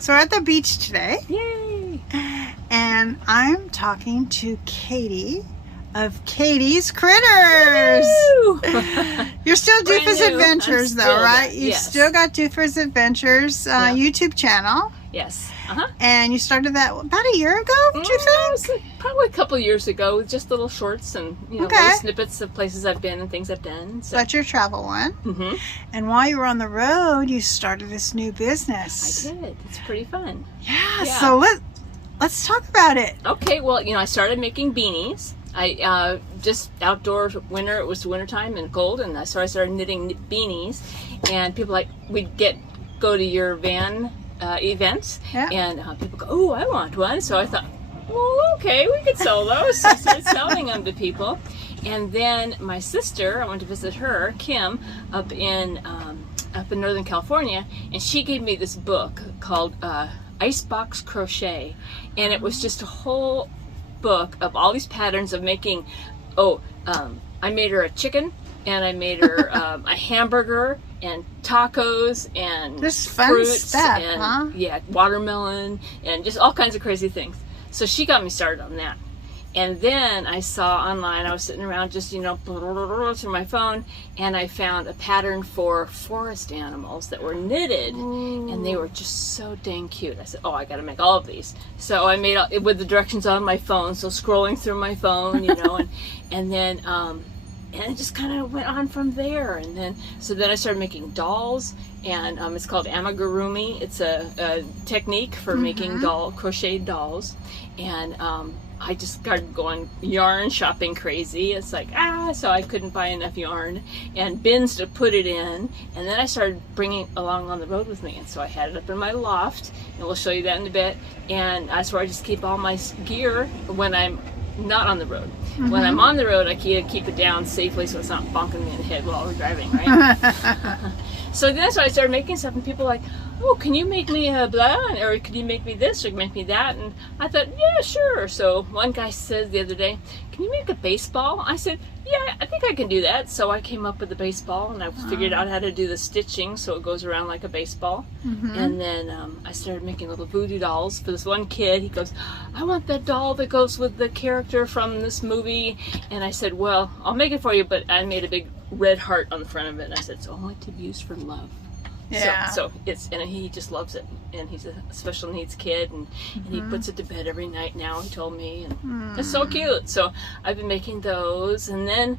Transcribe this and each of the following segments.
So we're at the beach today. Yay! And I'm talking to Katie of Katie's Critters. You're still Doofus Adventures though, right? You've still got Doofus Adventures YouTube channel. Yes. And you started that about a year ago, would you think? Probably a couple years ago, with just little shorts and little snippets of places I've been and things I've done. So that's your travel one. And while you were on the road, you started this new business. I did. It's pretty fun. Yeah. So let's talk about it. Okay. Well, I started making beanies. I just outdoor winter. It was wintertime and cold, and so I started knitting beanies. And people we'd go to your van events, and people go, "Oh, I want one." So I thought, well, okay, we could sell those. So I started selling them to people. And then my sister, I went to visit her, Kim, up in Northern California, and she gave me this book called Icebox Crochet, and it was just a whole book of all these patterns of making. I made her a chicken, and I made her a hamburger and tacos and this fun fruits stuff, and watermelon and just all kinds of crazy things. So she got me started on that. And then I saw online, I was sitting around just, through my phone, and I found a pattern for forest animals that were knitted. Ooh. And they were just so dang cute. I said, I got to make all of these. So I made it with the directions on my phone, so scrolling through my phone, and then and it just kind of went on from there. And then I started making dolls, and it's called amigurumi. It's a technique for making crocheted dolls. And I just started going yarn shopping crazy. It's so I couldn't buy enough yarn and bins to put it in. And then I started bringing it along on the road with me. And so I had it up in my loft, and we'll show you that in a bit. And that's where I just keep all my gear when I'm not on the road. When I'm on the road, I keep it down safely so it's not bonking me in the head while we're driving, right? So that's why I started making stuff, and people were like, "Oh, can you make me a blah?" Or "Can you make me this?" or "Make me that?" And I thought, yeah, sure. So one guy said the other day, "Can you make a baseball?" I said, "Yeah, I think I can do that." So I came up with the baseball, and I figured out how to do the stitching so it goes around like a baseball. And then I started making little voodoo dolls for this one kid. He goes, "I want that doll that goes with the character from this movie." And I said, "Well, I'll make it for you," but I made a big red heart on the front of it, and I said, "It's only to be used for love." Yeah. So and he just loves it, and he's a special needs kid, and he puts it to bed every night now, he told me, and it's so cute. So I've been making those, and then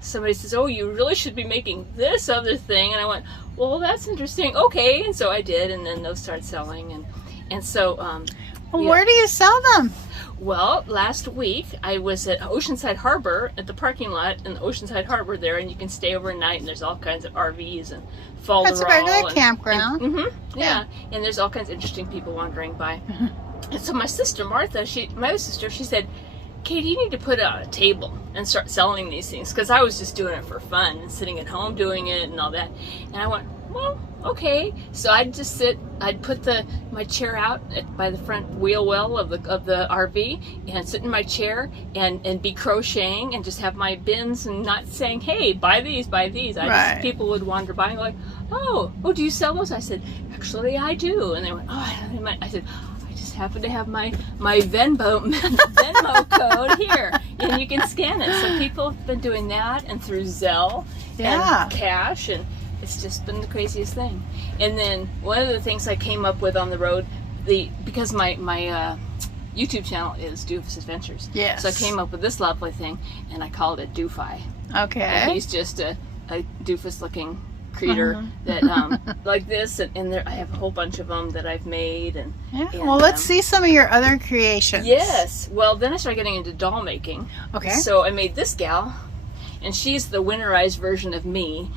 somebody says, "Oh, you really should be making this other thing," and I went, "Well, that's interesting, okay." And so I did, and then those started selling, and so where do you sell them? Well, last week I was at Oceanside Harbor, at the parking lot in the Oceanside Harbor there, and you can stay overnight, and there's all kinds of RVs and folderol. That's a regular campground. Yeah, and there's all kinds of interesting people wandering by. And so my sister Martha, my other sister, she said, "Katie, you need to put out a table and start selling these things," because I was just doing it for fun and sitting at home doing it and all that. And I went, "Well, okay." So I'd just I'd put my chair out by the front wheel well of the RV and sit in my chair and be crocheting and just have my bins and not saying, "Hey, buy these, buy these." People would wander by and go like, oh, do you sell those?" I said, "Actually, I do." And they went, "Oh," I said, "I just happen to have my Venmo code here, and you can scan it." So people have been doing that, and through Zelle and cash, and it's just been the craziest thing. And then one of the things I came up with on the road, because my YouTube channel is Doofus Adventures. Yes. So I came up with this lovely thing, and I called it Doofy. Okay. And he's just a doofus-looking creature that like this, and there I have a whole bunch of them that I've made. And well, let's see some of your other creations. Yes. Well, then I started getting into doll making. Okay. So I made this gal. And she's the winterized version of me,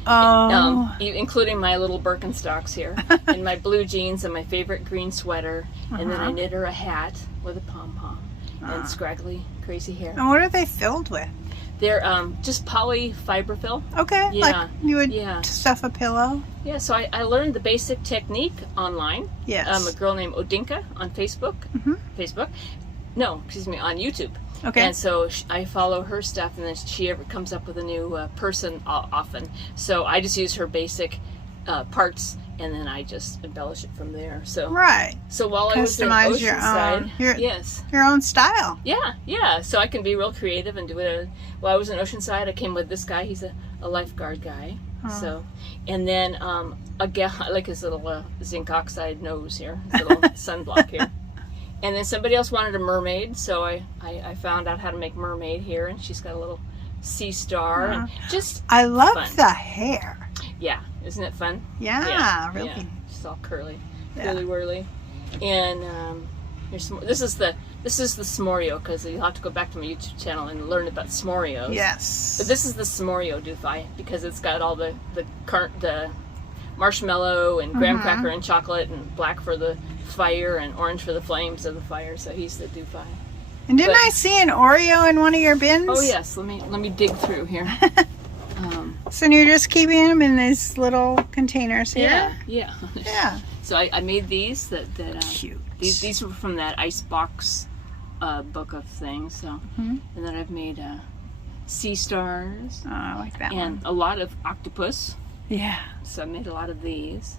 including my little Birkenstocks here, and my blue jeans and my favorite green sweater. And then I knit her a hat with a pom-pom and scraggly, crazy hair. And what are they filled with? They're just poly fiberfill. Okay, like you would stuff a pillow? Yeah, so I learned the basic technique online. Yes. A girl named Odinka on Facebook. On YouTube. Okay. And so I follow her stuff, and then she comes up with a new person often. So I just use her basic parts and then I just embellish it from there. So right. So while I was in Customize your Oceanside, own, yes, your own style. yeah. So I can be real creative and do it. While I was in Oceanside, I came with this guy. He's a lifeguard guy. So, and then a gal, like his little zinc oxide nose here, his little sunblock here. And then somebody else wanted a mermaid, so I found out how to make mermaid here, and she's got a little sea star, and just I love fun. the hair. Yeah, isn't it fun? Yeah, really. Yeah, just all curly, curly whirly. And here's some, this is the Smorio, because you'll have to go back to my YouTube channel and learn about Smorios. Yes. But this is the Smorio Doofy, because it's got all the marshmallow and graham cracker and chocolate, and black for the fire and orange for the flames of the fire. So he's the Doofy. And didn't I see an Oreo in one of your bins? Oh yes, let me dig through here. So you're just keeping them in these little containers here? Yeah. So I made these that cute. These were from that Icebox book of things. So and then I've made sea stars. Oh, I like that one. And a lot of octopus. Yeah. So I made a lot of these.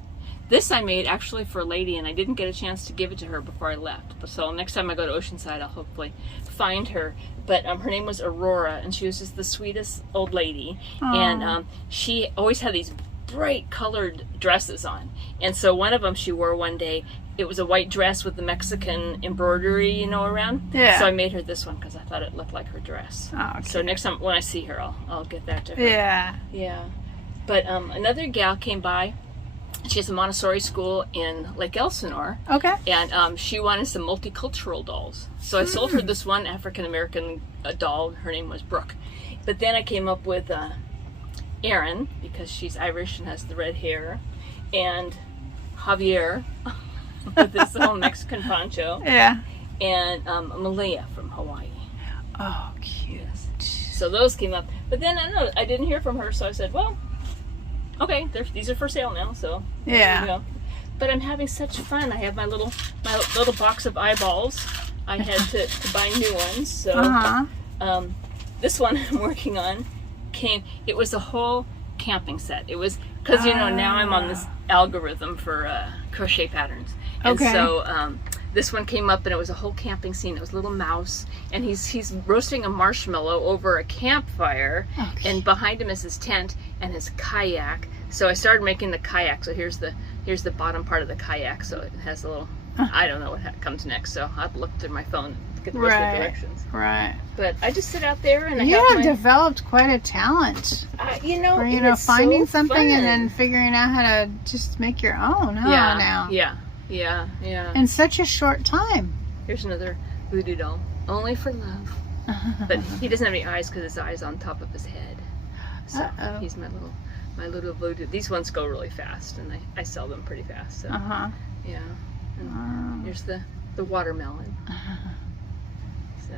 This I made actually for a lady, and I didn't get a chance to give it to her before I left. So next time I go to Oceanside, I'll hopefully find her. But her name was Aurora, and she was just the sweetest old lady. Aww. And she always had these bright colored dresses on. And so one of them she wore one day. It was a white dress with the Mexican embroidery, around. Yeah. So I made her this one because I thought it looked like her dress. Oh, okay. So next time when I see her, I'll get that to her. Yeah. Yeah. But another gal came by. She has a Montessori school in Lake Elsinore. Okay. And she wanted some multicultural dolls. So I sold her this one African-American doll. Her name was Brooke. But then I came up with Erin, because she's Irish and has the red hair. And Javier, with this little Mexican poncho. Yeah. And Malia from Hawaii. Oh, cute. So those came up. But then, I don't know, I didn't hear from her, so I said, well, okay, these are for sale now, so yeah. There you go. But I'm having such fun. I have my little box of eyeballs. I had to buy new ones, so this one I'm working on it was a whole camping set. It was because now I'm on this algorithm for crochet patterns, and so this one came up, and it was a whole camping scene. It was a little mouse, and he's roasting a marshmallow over a campfire, and behind him is his tent and his kayak. So I started making the kayak. So here's the bottom part of the kayak. So it has a little, I don't know what comes next. So I'll have to look through my phone and get the rest of the directions. Right. But I just sit out there and you have developed quite a talent. For finding so something fun. and then figuring out how to just make your own. Now. Yeah. In such a short time. Here's another voodoo doll. Only for love. But he doesn't have any eyes because his eye's on top of his head. So he's my little voodoo. These ones go really fast, and I sell them pretty fast. So yeah. And here's the watermelon. So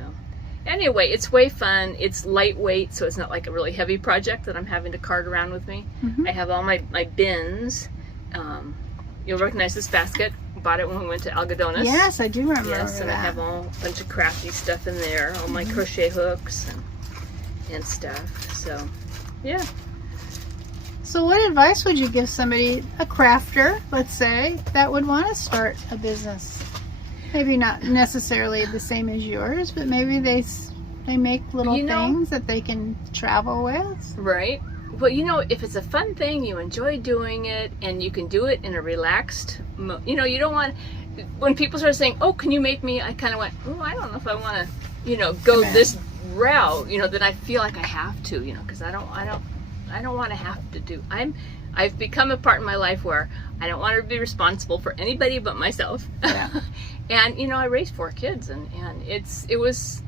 anyway, it's way fun. It's lightweight, so it's not like a really heavy project that I'm having to cart around with me. I have all my bins. You'll recognize this basket. Bought it when we went to Algodones. Yes, I do remember Yes, and that. I have a bunch of crafty stuff in there. All my crochet hooks and stuff. So, yeah. So what advice would you give somebody, a crafter, let's say, that would want to start a business? Maybe not necessarily the same as yours, but maybe they make little things that they can travel with. Right. Well, if it's a fun thing, you enjoy doing it, and you can do it in a relaxed you don't want, when people start saying, oh, can you make me, I kind of went, oh, I don't know if I want to, go this route, then I feel like I have to, because I don't want to have to do, I've become a part in my life where I don't want to be responsible for anybody but myself. Yeah. And, I raised 4 kids, and it was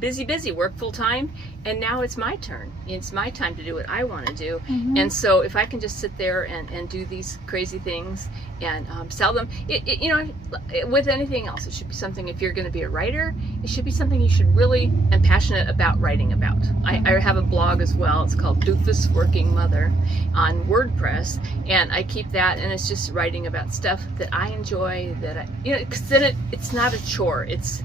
busy, work full time, and now it's my turn. It's my time to do what I want to do. And so if I can just sit there and do these crazy things and sell them, with anything else, it should be something, if you're going to be a writer, it should be something you should really and passionate about writing about. I have a blog as well. It's called Doofus Working Mother on WordPress, and I keep that, and it's just writing about stuff that I enjoy, that because then it's not a chore. It's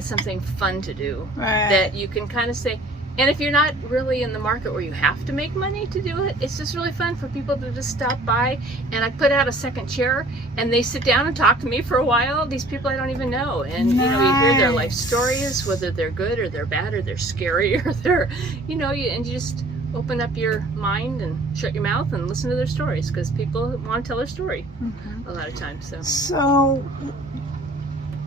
something fun to do, that you can kind of say, And if you're not really in the market where you have to make money to do it, it's just really fun for people to just stop by. And I put out a second chair and they sit down and talk to me for a while. These people I don't even know. And, you know, you hear their life stories, whether they're good or they're bad or they're scary or they're, you know, and you just open up your mind and shut your mouth and listen to their stories, because people want to tell their story a lot of times. So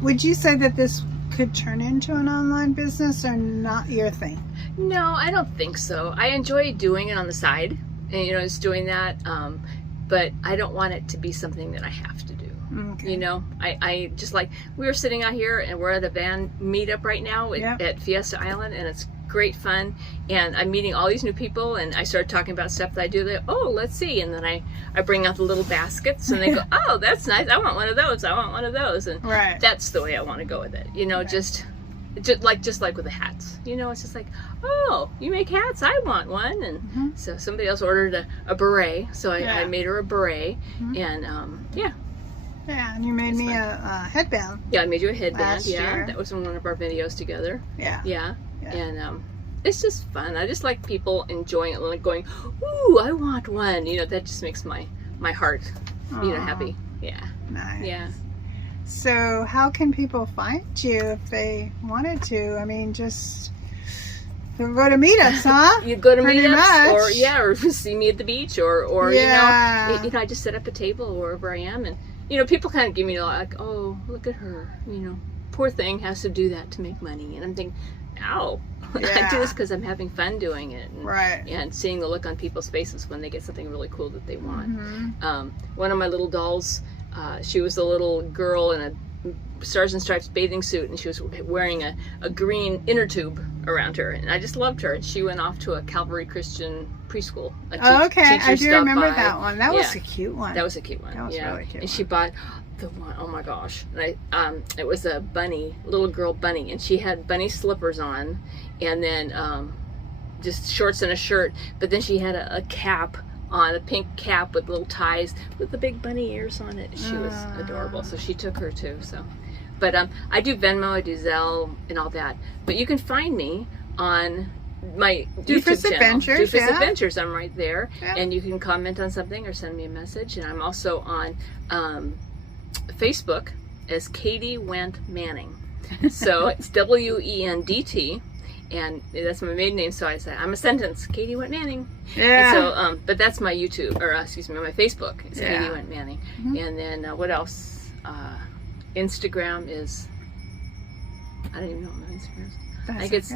would you say that this could turn into an online business, or not your thing? No, I don't think so. I enjoy doing it on the side, and you know, just doing that, but I don't want it to be something that I have to do. You know, I just, like, we were sitting out here and we're at a band meetup right now at Fiesta Island, and it's great fun, and I'm meeting all these new people, and I started talking about stuff that I do. They, oh, let's see, and then I bring out the little baskets, and they go, oh, that's nice, I want one of those, I want one of those, and that's the way I want to go with it, you know. Just like with the hats, you know, it's just like, oh, you make hats, I want one. And so somebody else ordered a beret, so I made her a beret, and yeah, and you made me a headband. Yeah, I made you a headband. Last year. That was in one of our videos together. Yeah. And it's just fun. I just like people enjoying it, like going, ooh, I want one. You know, that just makes my heart, you know, happy. Yeah. Nice. Yeah. So how can people find you if they wanted to? I mean, just go to meetups, huh? You go to Pretty meetups, or see me at the beach, or you know, I just set up a table wherever I am, and you know, people kind of give me like, oh, look at her, you know, poor thing has to do that to make money, and I'm thinking, ow. I do this because I'm having fun doing it, and seeing the look on people's faces when they get something really cool that they want. One of my little dolls, she was a little girl in a Stars and Stripes bathing suit, and she was wearing a green inner tube around her, and I just loved her. And she went off to a Calvary Christian preschool. Okay, I do remember that one. That was a cute one. That was a cute one. That was really cute. And she bought the one, oh my gosh, and it was a bunny, little girl bunny, and she had bunny slippers on, and then just shorts and a shirt, but then she had a cap on, a pink cap with little ties with the big bunny ears on it. She was adorable, so she took her too. So, but I do Venmo, I do Zelle, and all that. But you can find me on my Doofus YouTube Adventures. Doofus Adventures. I'm right there, and you can comment on something or send me a message. And I'm also on Facebook as Katie Wendt Manning. So it's WENDT. And that's my maiden name, so I said, I'm a sentence, Katie Wendt Manning. And so, but that's my YouTube, or excuse me, my Facebook is Katie Wendt Manning. And then what else? Instagram is, I don't even know what my Instagram is. I think it's,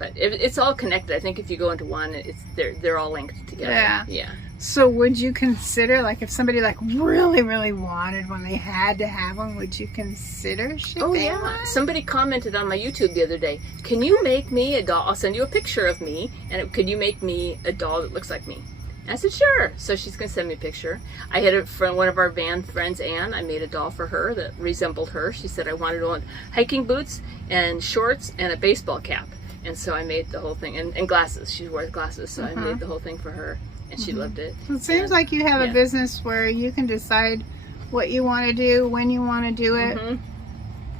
but it's all connected. I think if you go into one, they're all linked together. Yeah. So would you consider, like, if somebody like really wanted one, they had to have one, would you consider shipping? Oh yeah. Somebody commented on my YouTube the other day, can you make me a doll? I'll send you a picture of me, and could you make me a doll that looks like me? I said, sure. So she's going to send me a picture. I had one of our band friends, Anne, I made a doll for her that resembled her. She said I wanted one hiking boots and shorts and a baseball cap. And so I made the whole thing, and glasses. She wears glasses, so I made the whole thing for her. And she loved it. So it seems like you have a business where you can decide what you want to do, when you want to do it.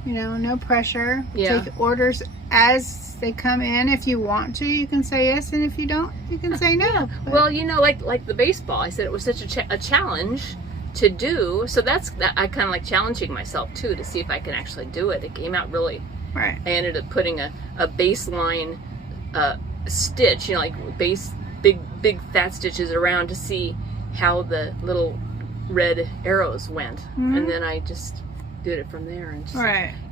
You know, no pressure. Take orders as they come in. If you want to, you can say yes, and if you don't, you can say no. Well, you know, like the baseball, I said it was such a challenge to do. So I kind of like challenging myself too to see if I can actually do it. It came out really. I ended up putting a baseline stitch, you know, like big fat stitches around to see how the little red arrows went, and then I just did it from there, and just,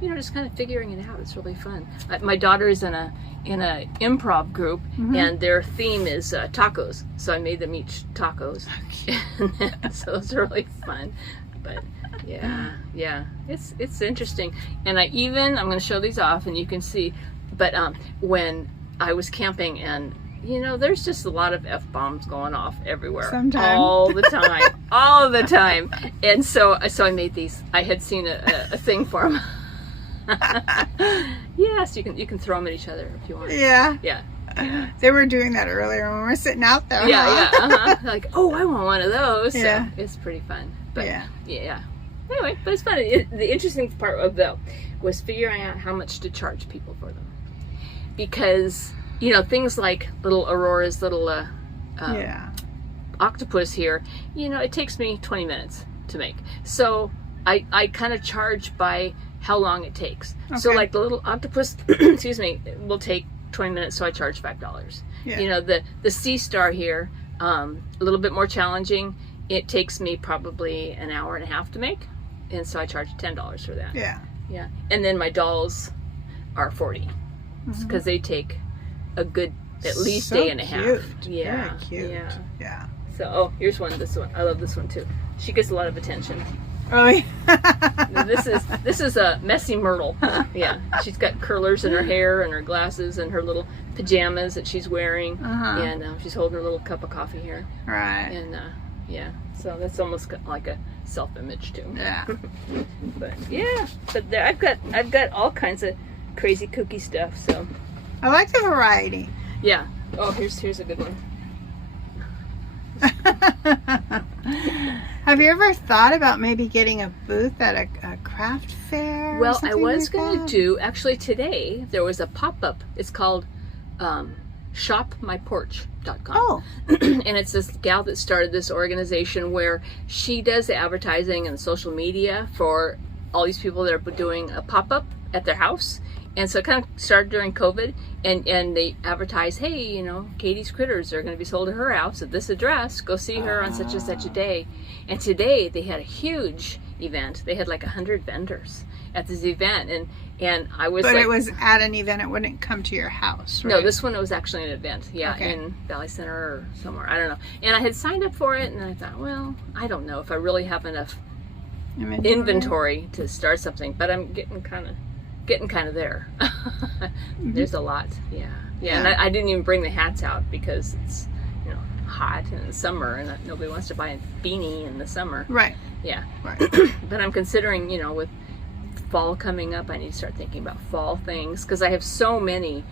you know, just kind of figuring it out. It's really fun. My daughter is in a improv group, and their theme is tacos, so I made them each tacos. So it's really fun. But yeah, it's interesting. And I'm going to show these off, and you can see. But when I was camping, and you know, there's just a lot of F-bombs going off everywhere. Sometimes. All the time. All the time. And so I made these. I had seen a thing for them. Yes, you can throw them at each other if you want. Yeah. They were doing that earlier when we were sitting out there. Like, oh, I want one of those. So it's pretty fun. But anyway, but it's fun. The interesting part of that was figuring out how much to charge people for them. Because you know, things like little Aurora's little octopus here, you know, it takes me 20 minutes to make. So I kind of charge by how long it takes. Okay. So like the little octopus, excuse me, will take 20 minutes, so I charge $5. Yeah. You know, the sea star here, a little bit more challenging. It takes me probably an hour and a half to make, and so I charge $10 for that. Yeah. Yeah. And then my dolls are $40 because they take a good at least day and a half. Yeah. Very cute. Yeah. Yeah. So, oh, here's one. This one. I love this one too. She gets a lot of attention. Oh, yeah. This is a Messy Myrtle. Yeah, she's got curlers in her hair and her glasses and her little pajamas that she's wearing, and she's holding her little cup of coffee here. Right. And yeah, so that's almost like a self-image too. Yeah. But yeah, but there, I've got all kinds of crazy kooky stuff. So I like the variety. Yeah. Oh, here's a good one. Have you ever thought about maybe getting a booth at a craft fair? Well, I was going to do, actually today, there was a pop-up. It's called shopmyporch.com. Oh. And it's this gal that started this organization where she does the advertising and the social media for all these people that are doing a pop-up at their house. And so it kind of started during COVID, and they advertise, hey, you know, Katie's Critters are going to be sold at her house at this address. Go see her on such and such a day. And today they had a huge event. They had like 100 vendors at this event, and I was. But like, it was at an event. It wouldn't come to your house, right? No, this one was actually an event. Yeah, okay. In Valley Center or somewhere. I don't know. And I had signed up for it, and I thought, well, I don't know if I really have enough inventory to start something. But I'm getting kind of there. There's a lot. Yeah. And I didn't even bring the hats out because it's, you know, hot in the summer and nobody wants to buy a beanie in the summer. Right. Yeah. Right. But I'm considering, you know, with fall coming up, I need to start thinking about fall things because I have so many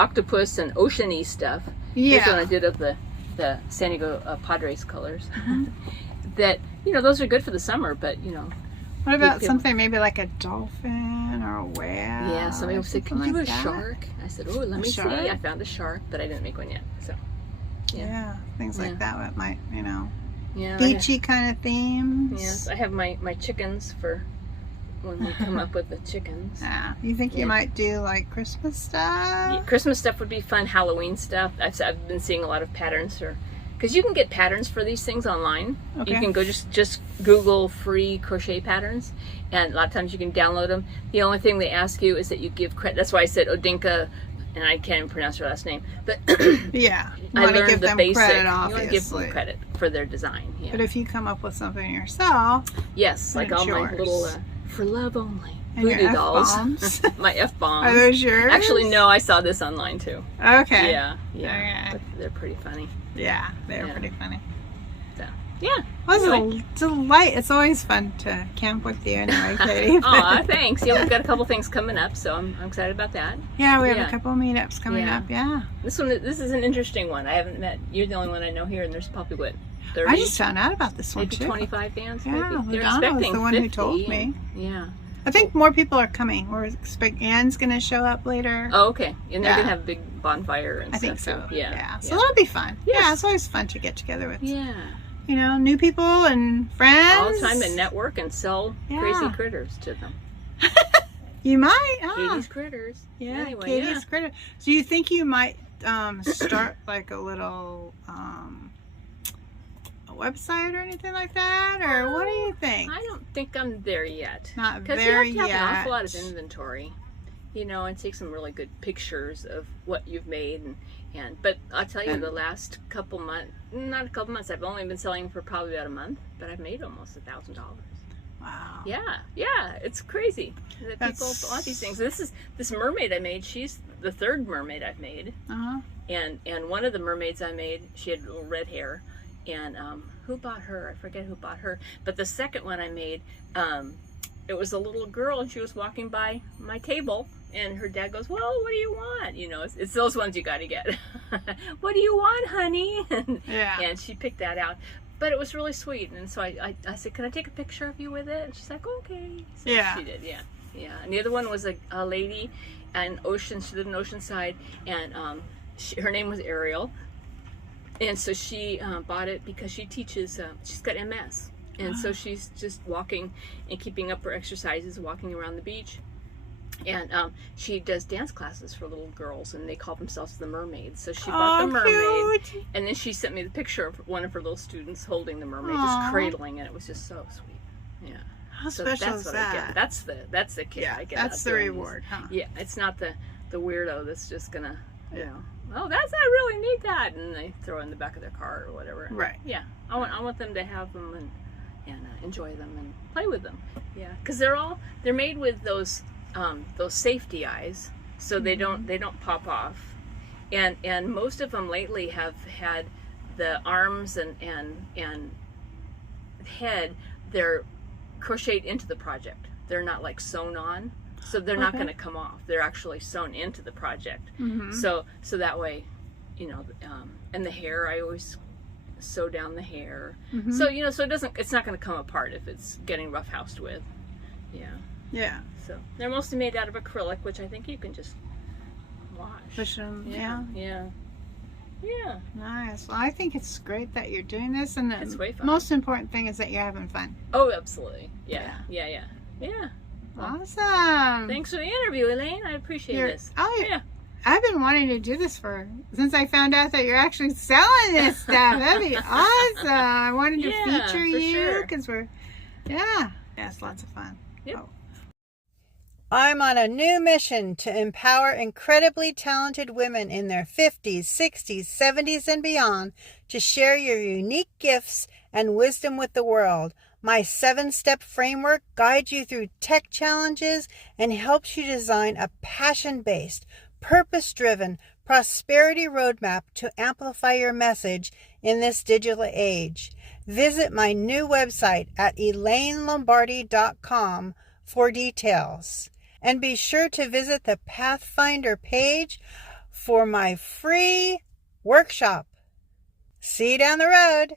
octopus and ocean-y stuff. Yeah. Here's one I did of the San Diego Padres colors. That, you know, those are good for the summer, but, you know. What about something maybe like a dolphin or a whale? Yeah, somebody would say, can you do a shark? I said, oh, let me see. I found a shark, but I didn't make one yet. So, yeah, things like that that might, you know, beachy kind of themes. Yes, I have my chickens for when we come up with the chickens. Yeah, you think you might do like Christmas stuff? Yeah, Christmas stuff would be fun. Halloween stuff. I've been seeing a lot of patterns for. Because you can get patterns for these things online. Okay. You can go just Google free crochet patterns, and a lot of times you can download them. The only thing they ask you is that you give credit. That's why I said Odinka, and I can't even pronounce her last name. But yeah, I learned the basic. Credit, you want to give them credit for their design. Yeah. But if you come up with something yourself, yes, like all my little for love only. And voodoo your dolls. My F-bombs. Are those yours? Actually, no, I saw this online too. Okay. Yeah. Okay. But they're pretty funny. Yeah, they're pretty funny. So, yeah. Well, it's a delight. It's always fun to camp with you anyway, Katie. Aw, thanks. Yeah, we've got a couple things coming up, so I'm excited about that. Yeah, we have a couple meetups coming up, This is an interesting one. I haven't met, you're the only one I know here, and there's probably, what, 30? I just found out about this one, maybe too. 25 bands, yeah, maybe. They're Donna expecting was the one 50, who told me. Yeah. I think more people are coming. We're expecting Anne's going to show up later. Oh, okay. And they're going to have a big bonfire and stuff. I think so. Too. Yeah. So that'll be fun. Yes. Yeah, it's always fun to get together with. Yeah. You know, new people and friends. All the time to network and sell crazy critters to them. You might. Katie's Critters. Yeah, anyway, Katie's Critters. So you think you might start like a little a website or anything like that? Or what do you think? I don't think I'm there yet. Not there yet. Because you have to have an awful lot of inventory. You know, and take some really good pictures of what you've made. But I'll tell you, the last couple months, not a couple months, I've only been selling for probably about a month, but I've made almost $1,000. Wow. Yeah, it's crazy that people want these things. This mermaid I made, she's the third mermaid I've made. And one of the mermaids I made, she had little red hair. And who bought her? I forget who bought her. But the second one I made, it was a little girl, and she was walking by my table, and her dad goes, well, what do you want? You know, it's those ones you got to get. What do you want, honey? And she picked that out. But it was really sweet. And so I said, can I take a picture of you with it? And she's like, okay. So she did, Yeah. And the other one was a lady, and she lived in Oceanside, and her name was Ariel. And so she bought it because she teaches, she's got MS. And so she's just walking and keeping up her exercises, walking around the beach. And she does dance classes for little girls, and they call themselves the mermaids. So she bought the mermaid, cute. And then she sent me the picture of one of her little students holding the mermaid, just cradling, and it was just so sweet. Yeah. How special is that? I get. That's the kid I get. That's the reward, huh? Yeah, it's not the weirdo that's just gonna, you know, oh, I really need that, and they throw it in the back of their car or whatever. Right. Yeah. I want them to have them and enjoy them and play with them. Yeah. Because they're made with those safety eyes, so they don't pop off, and most of them lately have had the arms and head, they're crocheted into the project. They're not like sewn on, so they're not going to come off. They're actually sewn into the project. So that way, you know, and the hair, I always sew down the hair, so you know, so it's not going to come apart if it's getting roughhoused with. Yeah. So they're mostly made out of acrylic, which I think you can just wash. Push them. Yeah. Nice. Well, I think it's great that you're doing this, and it's way the fun. most important thing is that you're having fun. Oh, absolutely. Yeah. Well, Awesome. thanks for the interview, Elaine. I appreciate this. Oh, yeah. I've been wanting to do this since I found out that you're actually selling this stuff. That'd be awesome. I wanted to feature you because it's lots of fun. Yep. Oh. I'm on a new mission to empower incredibly talented women in their 50s, 60s, 70s, and beyond to share your unique gifts and wisdom with the world. My 7-step framework guides you through tech challenges and helps you design a passion-based, purpose-driven prosperity roadmap to amplify your message in this digital age. Visit my new website at ElaineLombardi.com for details. And be sure to visit the Pathfinder page for my free workshop. See you down the road.